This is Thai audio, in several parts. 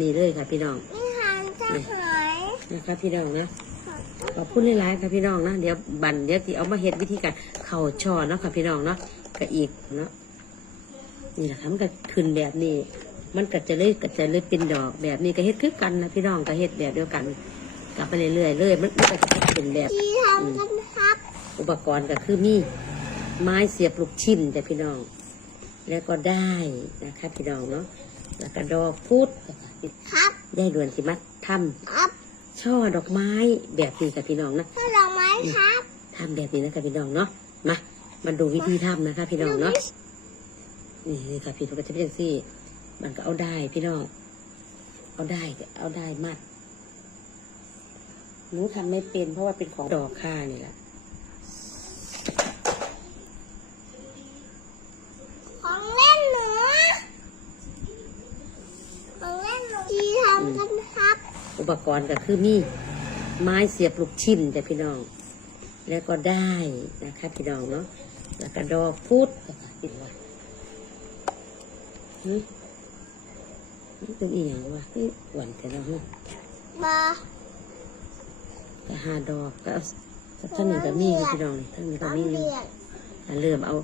นี่เลยค่ะพี่น้องนี่หางจะหายนะครับพี่น้องนะขอบคุณหลายๆค่ะพี่น้องนะเดี๋ยวบันเดี๋ยวที่เอามาเฮ็ดวิธีการเข่าช่อเนาะค่ะพี่น้องเนาะก็อีกเนาะนี่แหละค่ะมันก็ขึ้นแบบนี้ มันก็จะเลยก็จะเลยเป็นดอกแบบนี้ก็เฮ็ดคือกันนะพี่น้องก็เฮ็ดแบบเดียวกันกลับไปเรื่อยๆเลยมันมันก็จะเป็นแบบที่ทำกันครับอุปกรณ์ก็คือมีไม้เสียบลูกชิ้นจ้ะพี่น้อง แล้วก็ได้นะคะพี่น้องเนาะ แล้วก็ดอกพุธครับยายด่วนสิมัดทครับำช่อดอกไม้แบบนี้กับพี่น้องนะผลไม้ครับทำแบบนี้นะกับพี่น้องเนาะมามาดูวิธีทำนะคะ พี่น้องเนาะนี่นี่ค่ะพี่น้องก็จะเป็นอย่างซี่มันก็เอาได้พี่น้องเอาได้เอาได้มัดหนูทำไม่เป็นเพราะว่าเป็นของดอกค่านี่แหละ ของเล่นหนูของเล่นหนูที่ทำ กันครับ อุปกรณ์ก็คือมีไม้เสียบลูกชิ้นจ้ะพี่น้อง แล้วก็ได้นะคะพี่น้องเนาะแล้วก็ดอกพุธปิดว่าหึนี่ตรงอีหยังวะนี่หวานแต่ละหึบอก็หาดอกก็เอาท่านหนึ่งก็มีนะพี่น้องนี่ท่านหนึ่งก็น้ำมีเดือดอะเริ่มเอา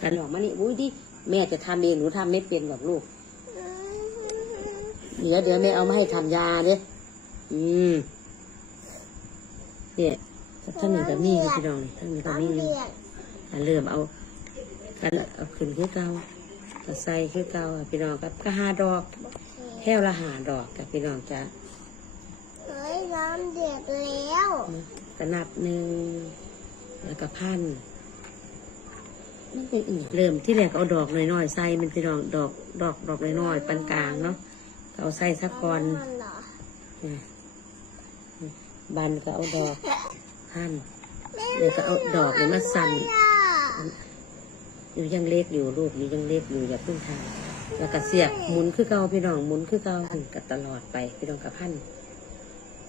กันดอกมานี่อุ้ยดิแม่จะทำเองหนูทำไม่เป็นหรอกลูก เดี๋ยวเดี๋ยวแม่เอามาให้ทำยาเด้อืมเนี่ยท่านหนึ่งก็มีนะพี่น้องนี่ท่านหนึ่งก็มีน้ำเดือดอะเริ่มเอากันเอาขึ้นคือเก่าก็ใส่คือเก่าอะพี่น้องกับก็หาดอกแค่ละหาดอกกับพี่น้องจะเฮ้ยน้ำเดือดแล้วกระนับหนึ่งแล้วก็พันมันเป็นอีกเริ่มที่แรกเอาดอกน้อยๆใส่มันพี่น้องดอกดอกดอกน้อยๆปานกลางเนาะก็ เอาใส่สักก่อนมันเหรออืมบันก็เอาดอกพันเดี๋ยวก็เอาดอกเนี่ยมาสั่นอะอยู่ยังเล็กอยู่ลูกนี้ยังเล็กอยู่อย่าเพิ่งทำแล้วก็เสียบหมุนคือเก่าพี่น้องหมุนคือเก่าก็ตลอดไปพี่น้องกับพัน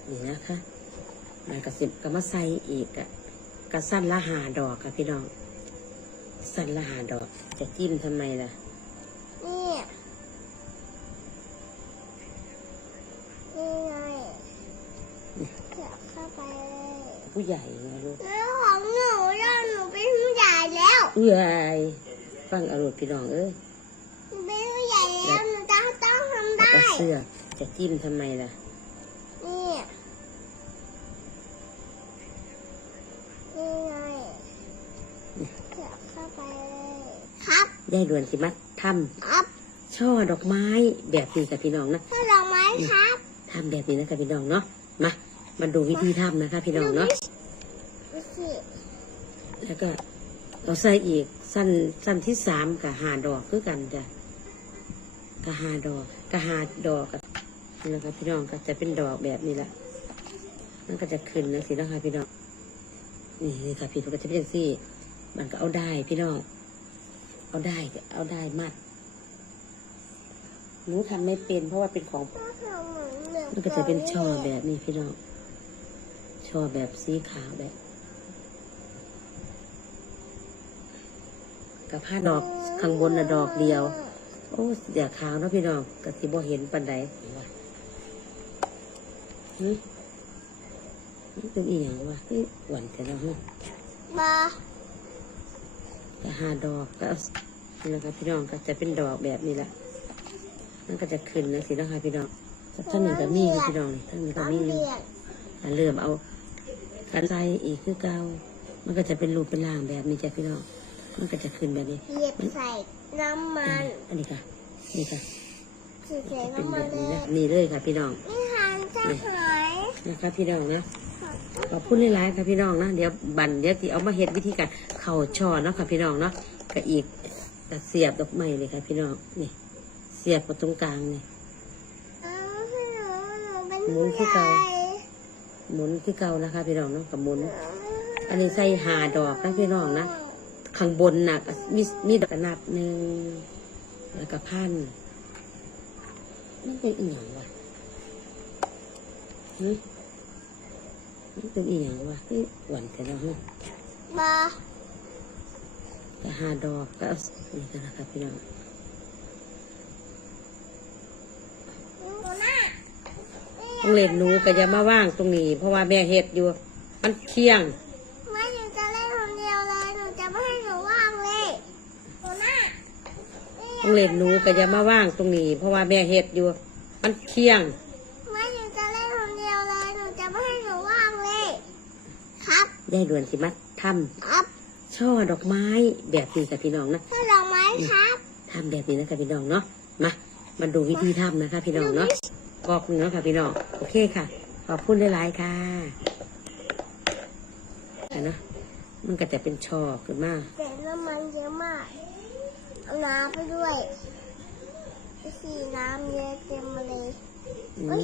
นี่นะคะมันก็สิบก็มาใส่อีกอะก็สั้นละหาดอกค่ะพี่น้องสั้นละหาดอก จะจิ้มทำไมล่ะ ผู้ใหญ่ไงลูกแล้วของหนูแล้วหนูเป็นผู้ใหญ่แล้วเอ้ยฟังอารมณ์พี่น้องเอ้ยหนูเป็นผู้ใหญ่แล้วหนูจะต้องทำแล้วได้ก็เสื้อจะจิ้มทำไมล่ะนี่นี่ไงเดี๋ยวเข้าไปเลยครับยายด่วนสิมัดทครับำช่อดอกไม้แบบนี้กับพี่น้องนะผลไม้ครับทำแบบนี้นะกับพี่น้องเนาะมา มาดูวิธีทำนะคะ พี่น้องเนาะแล้วก็เราใส่อีกสั้นสั้นที่สามกับหาดอกคือกันจ้ะกับหาดอกกับหาดอกกับนี่นะคะพี่น้องก็จะเป็นดอกแบบนี้แหละมันก็จะขึ้นนะสินะคะพี่น้องนี่นี่ค่ะพี่น้องก็จะเป็นอย่างซี่มันก็เอาได้พี่น้องเอาได้เอาได้มัดหนูทำไม่เป็นเพราะว่าเป็นของมันก็จะเป็นช่อแบบนี้พี่น้อง ช่อแบบสีขาวแบบกับผ้าดอกข้างบนน่ะดอกเดียว โอ้เดี๋ยวขาวเนาะพี่น้องกะทิบ่เห็นปันใดหึนี่ตรงอีหยังวะนี่หวานแต่ละหึบอก็หาดอกก็เอานี่นะคะพี่น้องก็จะเป็นดอกแบบนี้แหละมันก็จะขึ้นนะสินะคะพี่น้องท่านหนึ่งก็มีนะพี่น้องนี่ท่านหนึ่งก็มีน้ำเดือดอะเริ่มเอา กันใส่อีกคือเก่ามันก็จะเป็นรูปเป็นร่างแบบนี้จ้ะพี่น้องมันก็จะขึ้นแบบนี้เหยียบใส่น้ำมันอันนี้ค่ะนี่ค่ะใส่เป็นน้ำแบมันบเลนี้ยนะนี่เลยค่ะพี่น้องนี่หางจะหายนะคะพี่น้องนะขอบคุณหลายๆค่ะพี่น้องนะเดี๋ยวบันเดี๋ยวที่เอามาเฮ็ดวิธีการเข่าช่อเนาะค่ะพี่น้องเนาะก็อีกก็เสียบดอกไม้เลยค่ะพี่น้องนี่เสียบมาตรงกลางนี่อ้าวพี่หนูหนูเป็นหมุผู้นใหคือเก่าญ่ หมุนคือเก่านะคะ พี่น้องเนาะกับหมุน อันนี้ใส่หาดอกนะพี่น้องนะข้างบนน่ะก็มีมีดอกกระนับหนึ่งแล้วก็พันมันเป็นอีหยังวะหึมันเป็นอีหยังวะนี่หวานแต่ละหึบอก็หาดอกก็เอานี่กันนะครับพี่น้อง บอ ต้องเล่นหนูก็อย่ามาว่างตรงนี้ เพราะว่าแม่เฮ็ดอยู่ มันเที่ยง ไม่หนูจะเล่นคนเดียวเลย หนูจะไม่ให้หนูว่างเลยหนูหน้าต้องเล่นหนูก็อย่ามาว่างตรงนี้ เพราะว่าแม่เฮ็ดอยู่ มันเที่ยง ไม่หนูจะเล่นคนเดียวเลย หนูจะไม่ให้หนูว่างเลย ครับ ยายด่วนสิมาทครับำช่อดอกไม้แบบนี้กับพี่น้องนะเพื่อดอกไม้ครับทำแบบนี้นะกับพี่น้องเนาะ มามาดูวิธีทำนะคะ พี่น้องเนาะ กรอกหนึ่งแล้วค่ะพี่น้อง โอเคค่ะ ขอบคุณหลายๆค่ะอะเนาะมันก็จะเป็นช่อขึ้นมาแต่น้ำมันเยอะมาก เอาน้ำไปด้วยสีน้ำเยอะเต็มมาเลยอืม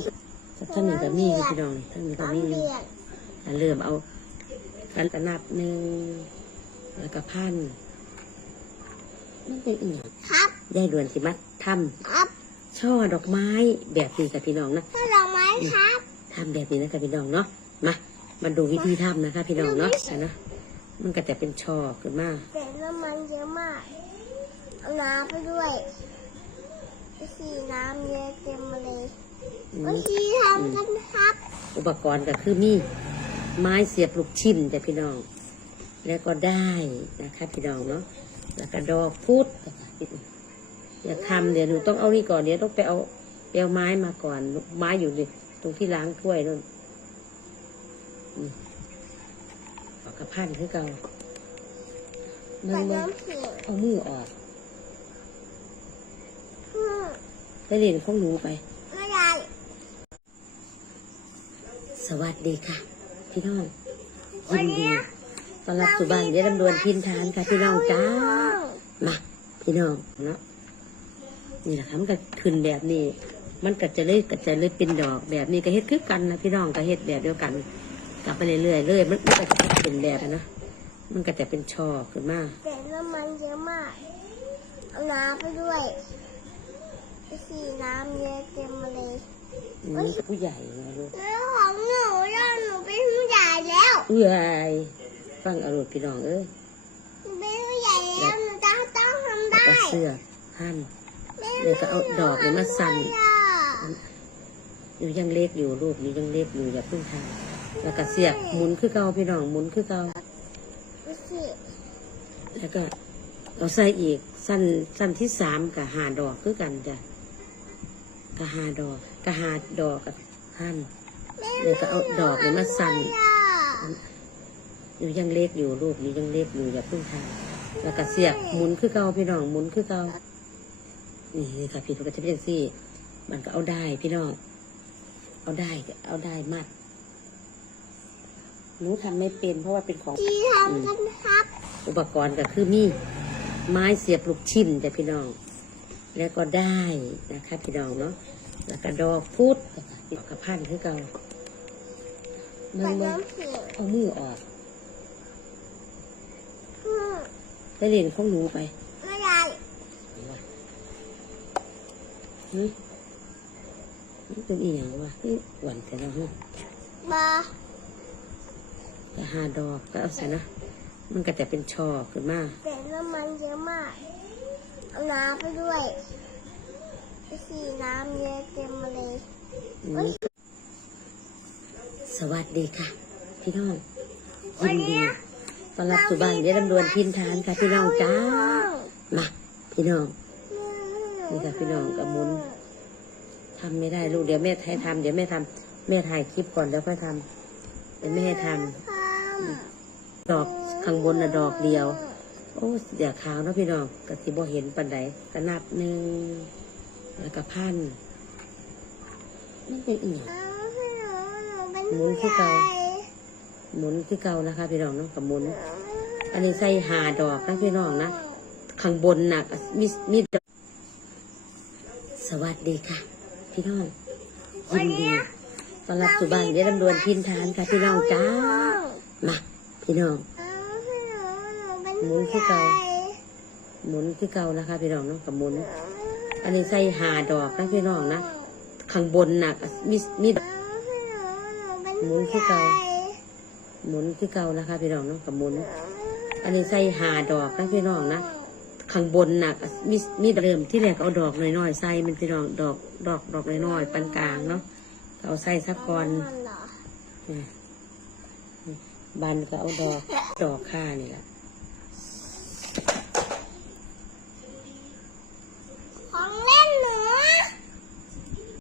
ท่านหนึ่งก็มีพี่น้องท่านหนึ่งก็มีน้ำเดือดอะเริ่มเอากันกระนับหนึ่งแล้วก็พันมันเป็นอีกอย่างครับยายด่วนสิมาทครับำ ช่อดอกไม้แบบนี้กับพี่น้องนะเพื่อดอกไม้ครับทำแบบนี้นะกับพี่น้องเนาะมามาดูวิธีทำนะคะ พี่น้องเนาะอะเนาะมันก็จะเป็นช่อขึ้นมาแต่น้ำมันเยอะมากเอาน้ำไปด้วยสีน้ำเยอะเต็มมาเลยอืมวิธีทำกันครับ อุปกรณ์ก็คือมีไม้เสียบลูกชิ้นจ้ะพี่น้อง แล้วก็ได้นะคะพี่น้องเนาะแล้วก็ดอกพุธ อย่าทำเดี๋ยวหนูต้องเอานี่ก่อนเดี๋ยวต้องไปเอาไปเอาไม้มาก่อนไม้อยู่นี่ตรงที่ล้างถ้วยนู่นนี่เอากระพันคือเก่าใส่มึงมึงน้ำเขียวเอามือออกอืมไปเรียนของหนูไปไม่ได้สวัสดีค่ะ พี่น้องยินดีต้อนรับสู่บ้านเดี๋ยวดำดวนพินทานค่ะพี่น้องจ้า มา พี่น้องเนาะ นี่แหละค่ะมันก็ขึ้นแบบนี้ มันก็จะเลยก็จะเลยเป็นดอกแบบนี้ก็เฮ็ดคือกันนะพี่น้องก็เฮ็ดแบบเดียวกันกลับไปเรื่อยๆเลยมันมันก็จะเป็นแบบนะมันก็จะเป็นช่อขึ้นมาแต่น้ำมันเยอะมากเอาน้ำไปด้วยสีน้ำเยอะเต็มมาเลยอืมผู้ใหญ่นะลูกแล้วของหนูย่าหนูเป็นผู้ใหญ่แล้วเอื้อยฟังอารมณ์พี่น้องเอ้ยหนูเป็นผู้ใหญ่แล้วหนูต้องต้องทำแล้วได้ก็เสื้อพันแม่ เดี๋ยวก็เอาดอกเนี่ยมาสั่นอยู่ยังเล็กอยู่ลูกอยู่ยังเล็กอยู่อย่าเพิ่งทำแล้วก็เสียบหมุนคือเก่าพี่น้องหมุนคือเก่าแล้วก็เราใส่อีกสั้นสั้นที่สามกับหาดอกคือกันจ้ะกับหาดอกกับหาดอกกับหั่นเดี๋ยวก็เอาดอกเนี่ยมาสั่นอะอยู่ยังเล็กอยู่ลูกอยู่ยังเล็กอยู่อย่าเพิ่งทำแล้วก็เสียบหมุนคือเก่าพี่น้องหมุนคือเก่า นี่ค่ะพี่ทุกคนจะเป็นอย่างซี่ มันก็เอาได้พี่น้อง เอาได้ เอาได้มัดหนูทำไม่เป็นเพราะว่าเป็นของที่ทำกันครับ อุปกรณ์ก็คือมีไม้เสียบลูกชิ้นจ้ะพี่น้อง แล้วก็ได้นะคะพี่น้องเนาะ แล้วก็ดอกพุธกระพันคือเก่ามึใส่งมึงน้ำเขียวเอามือออกอืมไปเรียนของหนูไป ไม่ได้หึนี่เป็นอีหยังวะนี่หวานแต่ละหึบอแต่หาดอกก็เอาใส่นะ มันก็จะเป็นช่อขึ้นมาแต่น้ำมันเยอะมาก เอาน้ำไปด้วยสีน้ำเยอะเต็มมาเลยอืมสวัสดีค่ะ พี่น้องยินดีต้อนรับสู่บ้านเดี๋ยวดำดวนพินทานค่ะพี่น้องจ้า มา พี่น้อง นี่ค่ะพี่น้องกับมุนทำไม่ได้ลูกเดี๋ยวแม่ให้ทำเดี๋ยวแม่ทำแม่ถ่ายคลิปก่อนแล้วค่อยทำเดี๋ยวแม่ให้ทำดอกข้างบนน่ะดอกเดียว โอ้เดี๋ยวขาวเนาะพี่น้องกะสิบ่เห็นปันใดกระนับหนึ่งแล้วก็พันมันเป็นอีหยังหมุนคือเก่าหมุนคือเก่านะคะ พี่น้องเนาะกับหมุน อันนี้ใส่หาดอกนะพี่น้องนะข้างบนน่ะมีมีดอก สวัสดีค่ะ พี่น้องยินดีต้อนรับสู่บ้านเดี๋ยวดำดวนพินทานค่ะพี่น้องจ้ามาพี่น้องหมุนคือเก่าหมุนคือเก่านะคะ พี่น้องเนาะกับหมุน อันนี้ใส่หาดอกนะพี่น้องนะข้างบนน่ะมีมีดอกหมุนคือเก่าหมุนคือเก่านะคะ พี่น้องเนาะกับหมุน อันนี้ใส่หาดอกนะพี่น้องนะ ข้างบนน่ะมีมีเริ่มที่แรกเอาดอกน้อยๆใส่มันพี่น้องดอกดอกดอกน้อยๆปานกลางเนาะเอาใส่สักก่อนมันเหรอบันก็เอาดอกดอกค่านี่แหละ